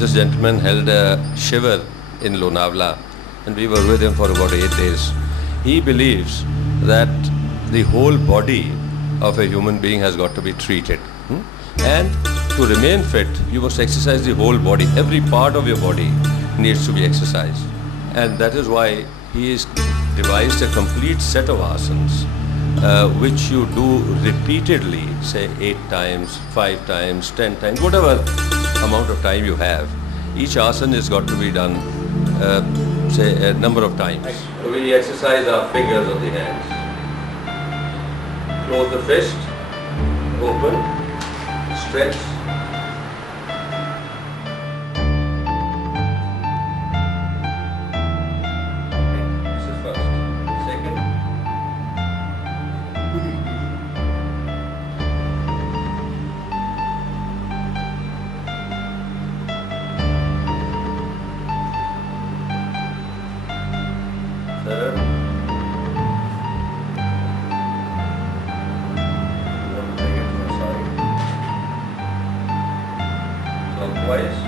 this gentleman held a shiva in Lonavala, and we were with him for about 8 days. He believes that the whole body of a human being has got to be treated. And to remain fit, you must exercise the whole body. Every part of your body needs to be exercised. And that is why he has devised a complete set of asanas, which you do repeatedly, say 8 times, 5 times, 10 times, whatever amount of time you have. Each asana has got to be done, say a number of times. We exercise our fingers of the hands. Close the fist, open, stretch. This is first. Second. Third. Clockwise,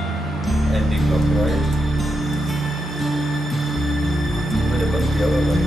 anti-clockwise. मेरे बस किया हुआ भाई.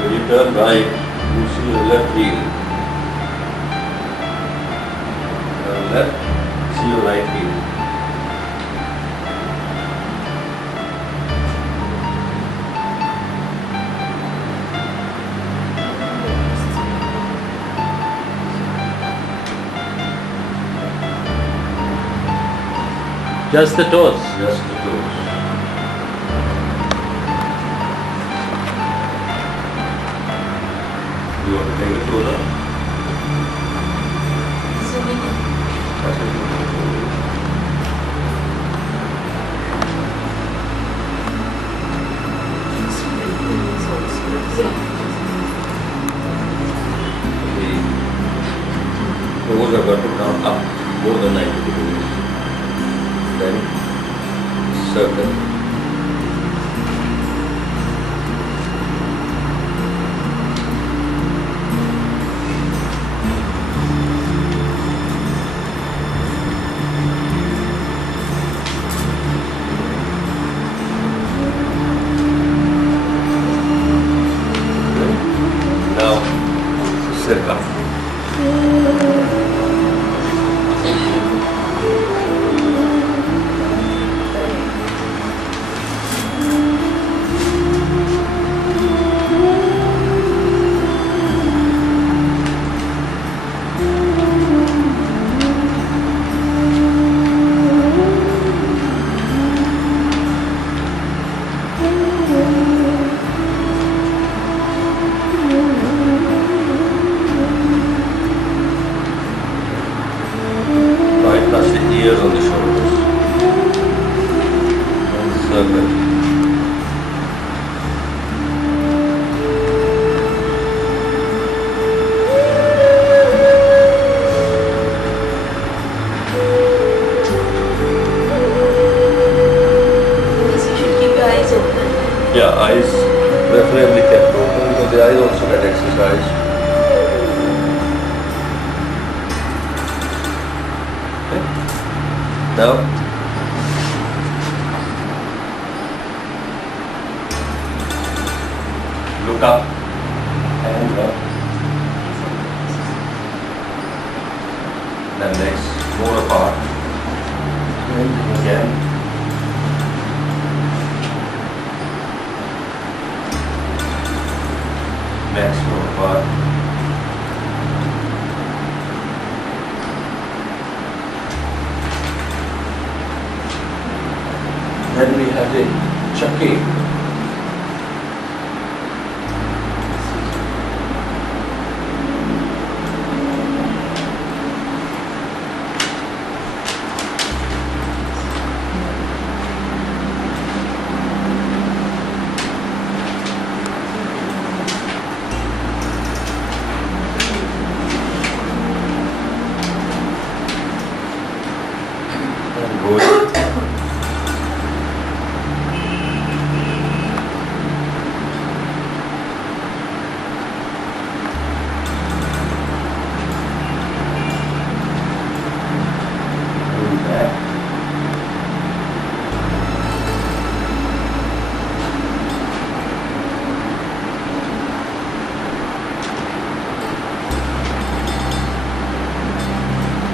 When you turn right, you see your left heel. Turn left, see your right heel. Just the toes. Just the toes. You want to take the toes up? The toes are going to come up more than 90 degrees. Then circle. Now, circle. eyes preferably kept open because the eyes also get exercised. Okay. Now, look up and up. Then legs more apart. And again. Next more apart. Then we have the chakki.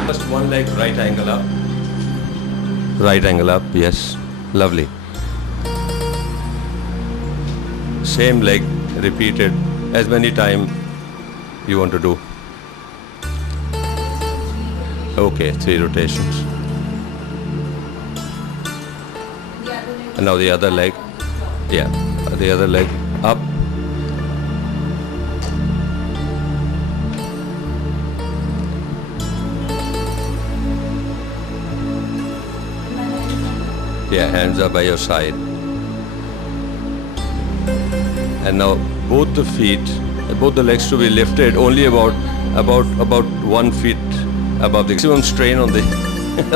First one leg, right angle up. Right angle up, yes. Lovely. Same leg repeated as many times you want to do. Okay, 3 rotations. And now the other leg. Yeah, the other leg up. Yeah, hands are by your side. And now both the feet, both the legs to be lifted only about 1 feet above the maximum strain on the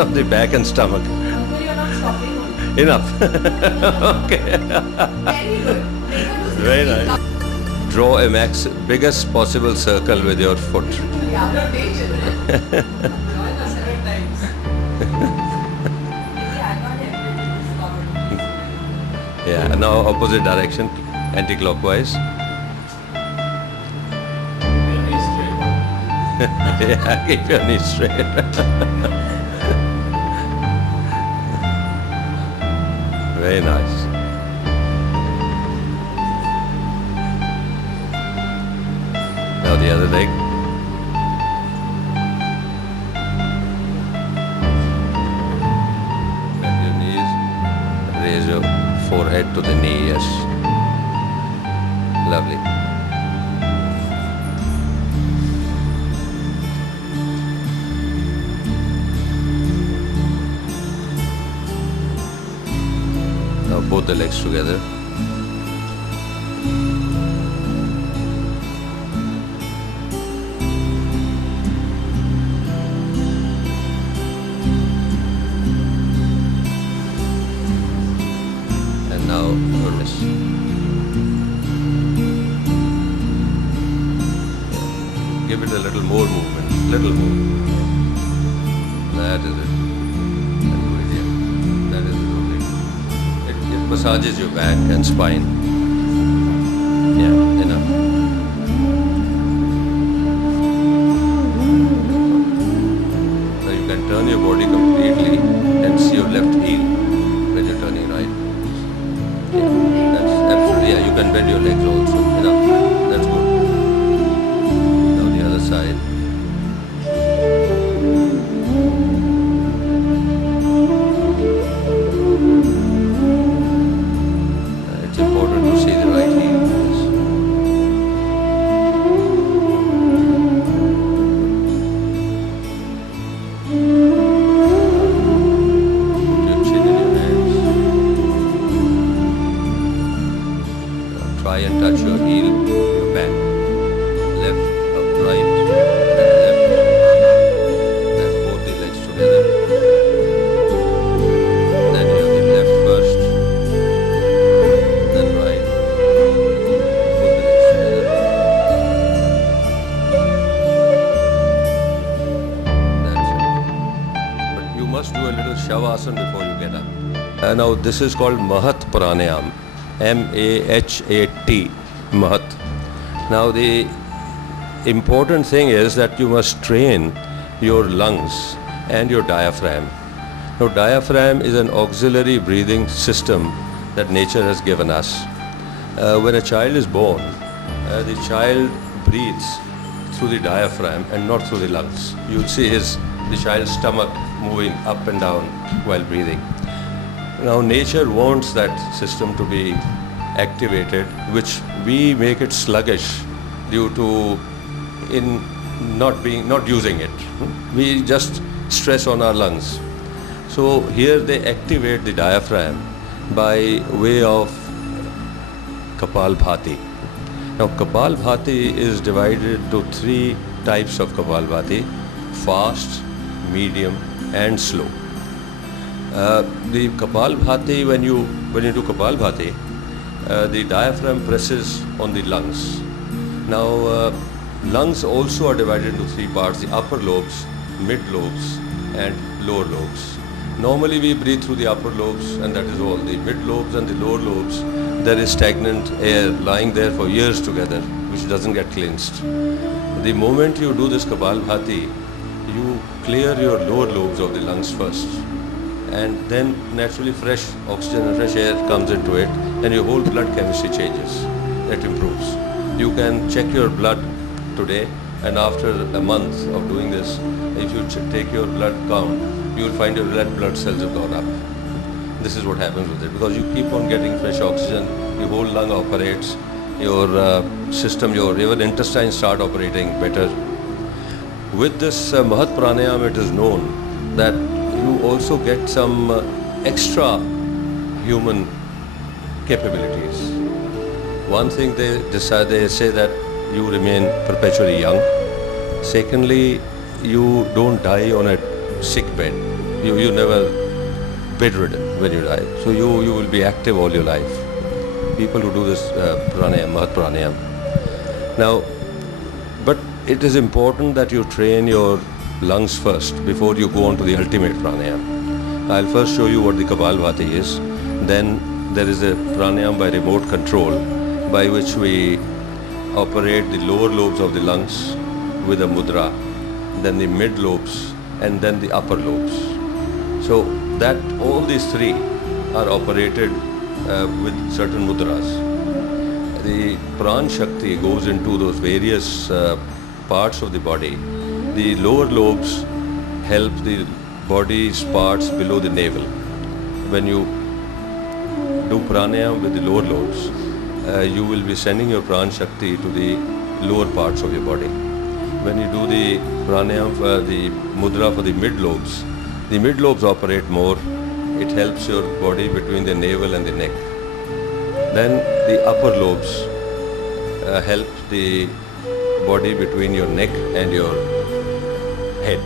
on the back and stomach. No, you're not stopping. Enough. Okay. Very good. Very nice. Draw a biggest possible circle with your foot. Yeah, rotation. Join us 7 times. Yeah, now opposite direction, anti-clockwise. Yeah, keep your knees straight. Very nice. Now the other leg. Bend your knees, raise your forehead to the knee, yes. Lovely. Now both the legs together. Now release. Give it a little more movement, little more. That is it. And do it again. That is it. It massages your back and spine. Yeah, enough. Now you can turn your body completely and see your left heel when you're turning right. Yeah, that's absolutely, yeah, you can bend your legs also. Enough. That's good. Now the other side. It's important to see the right heel. Yes. Put your chin in your hands. Try and touch your heel, your back. Left, up, right, left. Then both the legs together. Then you have the left first, then right. Now this is called Mahat Pranayam, M-A-H-A-T, Mahat. Now the important thing is that you must train your lungs and your diaphragm. Now diaphragm is an auxiliary breathing system that nature has given us. When a child is born, the child breathes through the diaphragm and not through the lungs. You'll see the child's stomach moving up and down while breathing. Now nature wants that system to be activated, which we make it sluggish due to not using it. We just stress on our lungs. So here they activate the diaphragm by way of Kapalbhati. Now Kapalbhati is divided into 3 types of Kapalbhati: fast, medium and slow. The Kapalbhati, when you do Kapalbhati, the diaphragm presses on the lungs. Now lungs also are divided into 3 parts: the upper lobes, mid lobes and lower lobes. Normally we breathe through the upper lobes and that is all. The mid lobes and the lower lobes, there is stagnant air lying there for years together, which doesn't get cleansed. The moment you do this Kapalbhati, you clear your lower lobes of the lungs first, and then naturally fresh oxygen and fresh air comes into it and your whole blood chemistry changes. It improves. You can check your blood today, and after a month of doing this, if you take your blood count, you will find your red blood cells have gone up. This is what happens with it, because you keep on getting fresh oxygen, your whole lung operates, your system, your even intestines start operating better. With this Mahat Pranayam, it is known that you also get some extra human capabilities. One thing they say that you remain perpetually young. Secondly, you don't die on a sick bed. You never bedridden when you die. So you will be active all your life. People who do this pranayam, Mahat Pranayam. Now, but it is important that you train your lungs first before you go on to the ultimate pranayam. I'll first show you what the Kapalbhati is. Then there is a pranayam by remote control, by which we operate the lower lobes of the lungs with a mudra, then the mid lobes and then the upper lobes. So that all these 3 are operated with certain mudras. The Pran Shakti goes into those various parts of the body. The lower lobes help the body's parts below the navel. When you do pranayam with the lower lobes, you will be sending your Pran Shakti to the lower parts of your body. When you do the pranayam, the mudra for the mid lobes operate more. It helps your body between the navel and the neck. Then the upper lobes help the body between your neck and your head.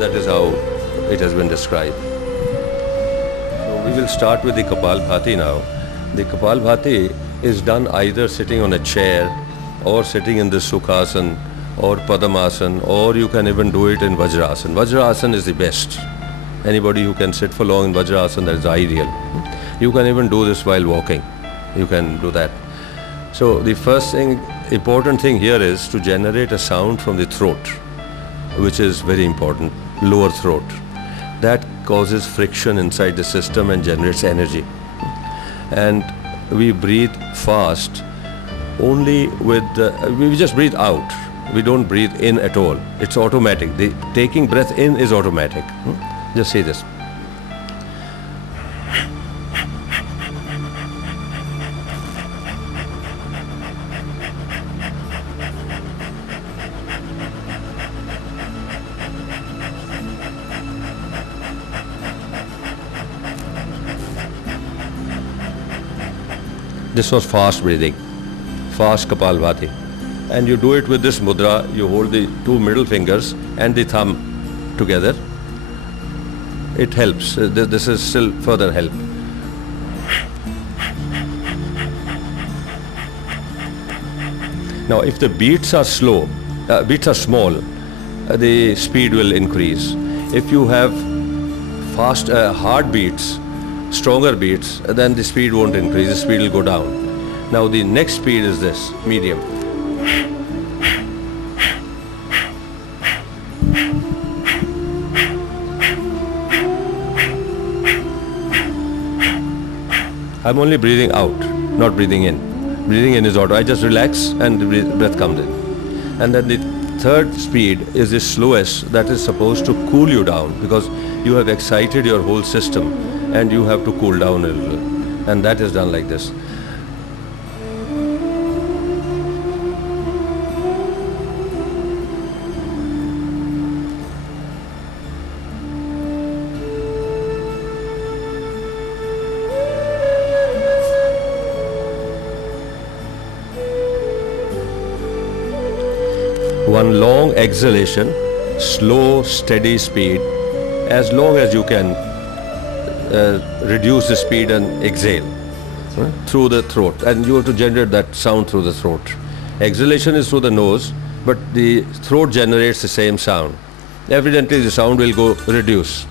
That is how it has been described. So we will start with the Kapalbhati now. The Kapalbhati is done either sitting on a chair or sitting in the Sukhasana or Padmasana, or you can even do it in Vajrasana. Vajrasana is the best. Anybody who can sit for long in Vajrasana, that is ideal. You can even do this while walking. You can do that. So the first important thing here is to generate a sound from the throat, which is very important, lower throat. That causes friction inside the system and generates energy. And we breathe fast only with, we just breathe out. We don't breathe in at all. It's automatic. The taking breath in is automatic. Just say this. This was fast breathing, fast Kapalbhati. And you do it with this mudra. You hold the 2 middle fingers and the thumb together. It helps. This is still further help. Now if the beats are small, the speed will increase. If you have fast, hard beats, stronger beats, then the speed won't increase, the speed will go down. Now the next speed is this, medium. I'm only breathing out, not breathing in. Breathing in is auto. I just relax and the breath comes in. And then the third speed is the slowest, that is supposed to cool you down, because you have excited your whole system and you have to cool down a little. And that is done like this. One long exhalation, slow, steady speed, as long as you can reduce the speed and exhale through the throat. And you have to generate that sound through the throat. Exhalation is through the nose, but the throat generates the same sound. Evidently the sound will go reduce.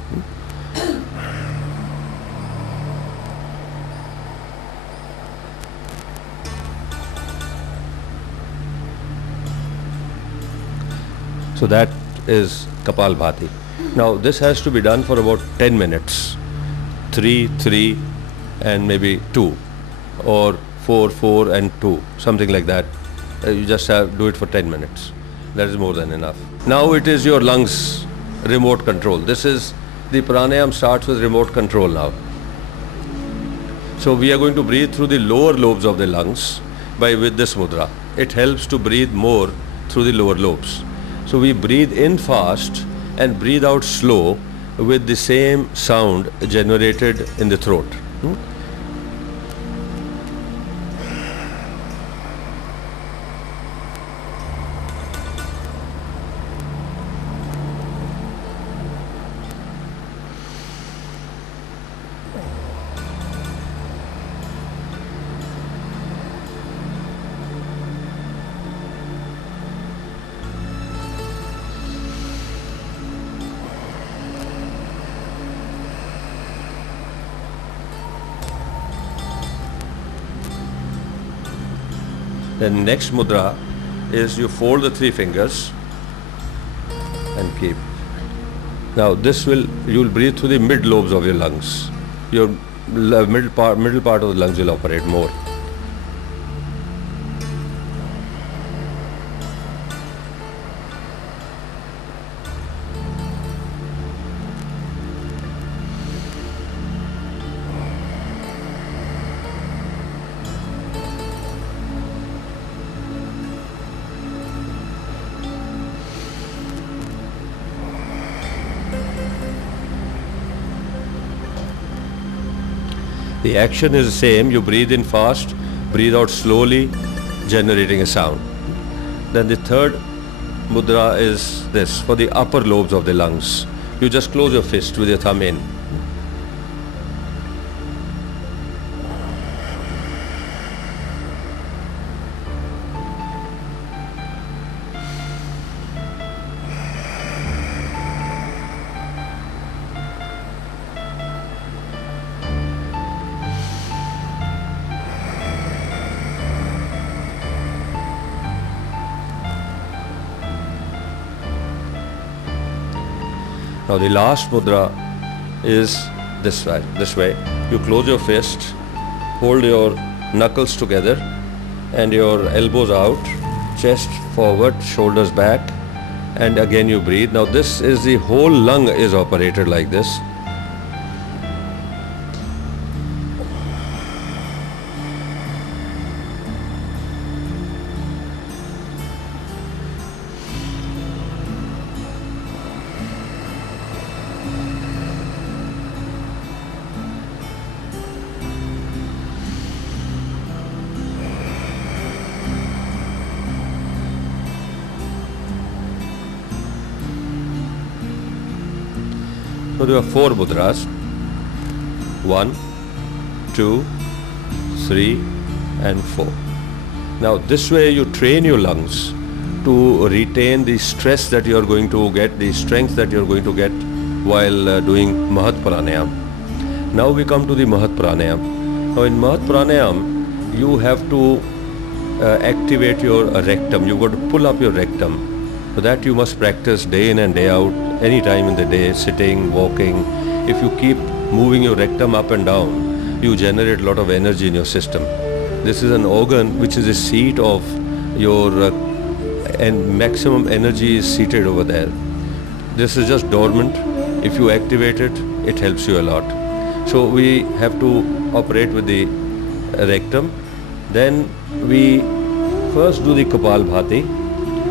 So that is Kapalbhati. Now this has to be done for about 10 minutes. 3, 3 and maybe 2, or 4, 4 and 2, something like that. You just have do it for 10 minutes. That is more than enough. Now it is your lungs remote control. This is the pranayam starts with remote control now. So we are going to breathe through the lower lobes of the lungs with this mudra. It helps to breathe more through the lower lobes. So we breathe in fast and breathe out slow with the same sound generated in the throat. Then next mudra is you fold the 3 fingers and keep. Now this will, you will breathe through the mid lobes of your lungs. Your middle part of the lungs will operate more. The action is the same. You breathe in fast, breathe out slowly, generating a sound. Then the third mudra is this, for the upper lobes of the lungs. You just close your fist with your thumb in. Now the last mudra is this way. You close your fist, hold your knuckles together and your elbows out, chest forward, shoulders back, and again you breathe. Now this is the whole lung is operated like this. So there are 4 mudras, 1, 2, 3 and 4. Now this way you train your lungs to retain the stress that you are going to get, the strength that you are going to get while doing Mahat Pranayam. Now we come to the Mahat Pranayam. Now in Mahat Pranayam, you have to activate your rectum. You've got to pull up your rectum. For that you must practice day in and day out, any time in the day, sitting, walking. If you keep moving your rectum up and down, you generate a lot of energy in your system. This is an organ which is a seat of your and maximum energy is seated over there. This is just dormant. If you activate it, it helps you a lot. So we have to operate with the rectum. Then we first do the Kapalbhati,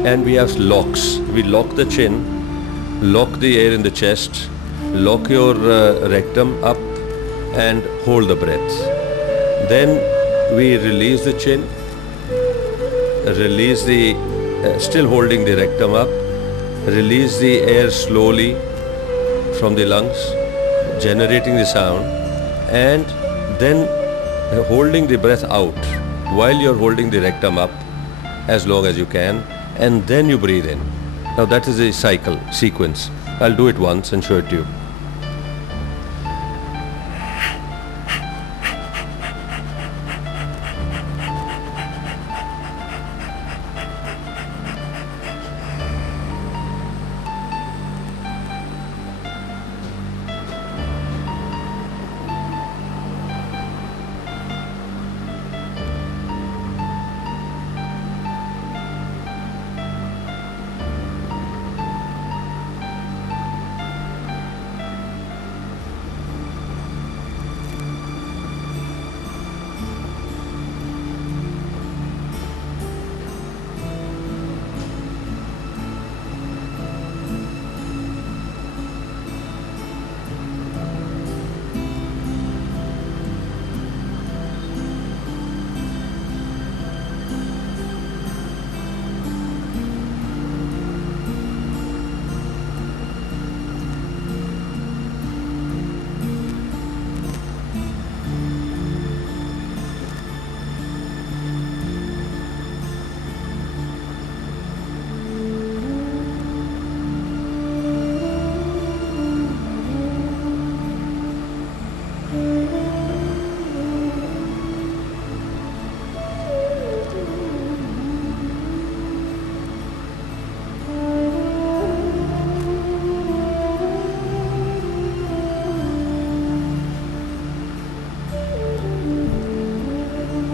and we have locks. We lock the chin, lock the air in the chest, lock your rectum up and hold the breath. Then we release the chin, release the, still holding the rectum up, release the air slowly from the lungs, generating the sound, and then holding the breath out while you're holding the rectum up as long as you can, and then you breathe in. Now that is a cycle, sequence. I'll do it once and show it to you.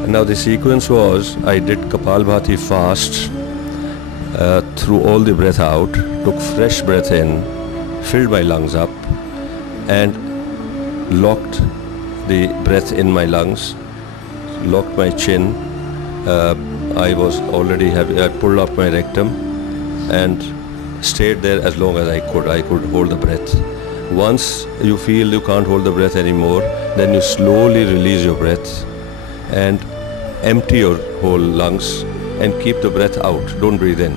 Now the sequence was, I did Kapalbhati fast, threw all the breath out, took fresh breath in, filled my lungs up, and locked the breath in my lungs, locked my chin. I pulled up my rectum and stayed there as long as I could. I could hold the breath. Once you feel you can't hold the breath anymore, then you slowly release your breath and empty your whole lungs and keep the breath out. Don't breathe in,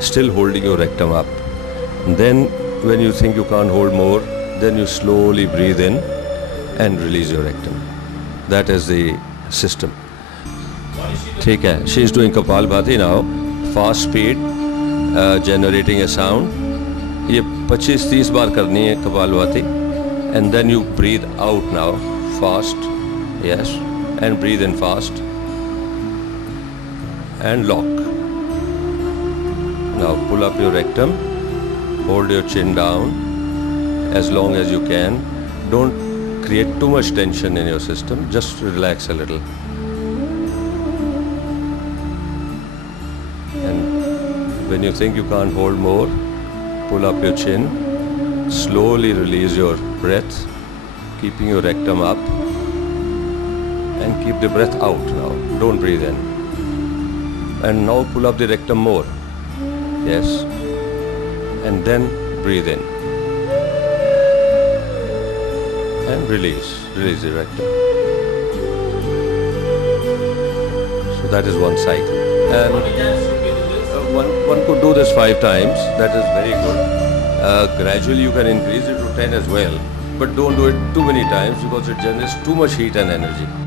still holding your rectum up. And then when you think you can't hold more, then you slowly breathe in and release your rectum. That is the system. ठीक है, she is doing Kapalbhati now, fast speed, generating a sound. ये 25-30 बार करनी है Kapalbhati, and then you breathe out now, fast, yes, and breathe in fast, and lock. Now pull up your rectum, hold your chin down as long as you can. Don't create too much tension in your system, just relax a little. And when you think you can't hold more, pull up your chin, slowly release your breath, keeping your rectum up, and keep the breath out now. Don't breathe in. And now pull up the rectum more. Yes. And then breathe in. And release. Release the rectum. So that is one cycle. And one could do this 5 times. That is very good. Gradually you can increase it to 10 as well. But don't do it too many times because it generates too much heat and energy.